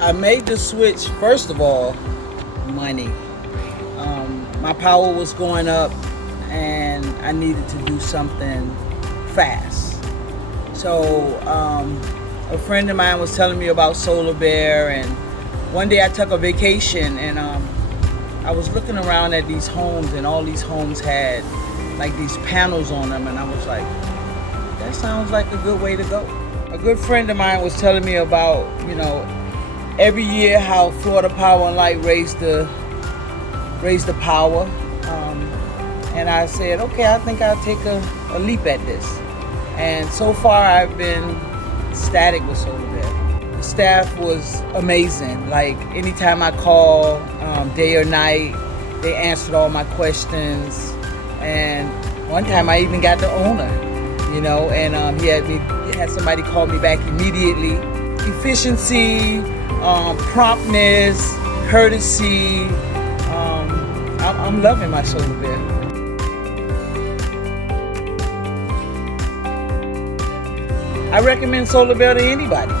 I made the switch, first of all, money. My power was going up and I needed to do something fast. So a friend of mine was telling me about Solar Bear, and one day I took a vacation and I was looking around at these homes, and all these homes had like these panels on them, and I was like, that sounds like a good way to go. A good friend of mine was telling me about, every year how Florida Power and Light raised the power. And I said, okay, I think I'll take a leap at this. And so far I've been ecstatic with Solar Bear. The staff was amazing. Like anytime I call, day or night, they answered all my questions. And one time I even got the owner, and he had somebody call me back immediately. Efficiency, promptness, courtesy. I'm loving my Solar Bear. I recommend Solar Bear to anybody.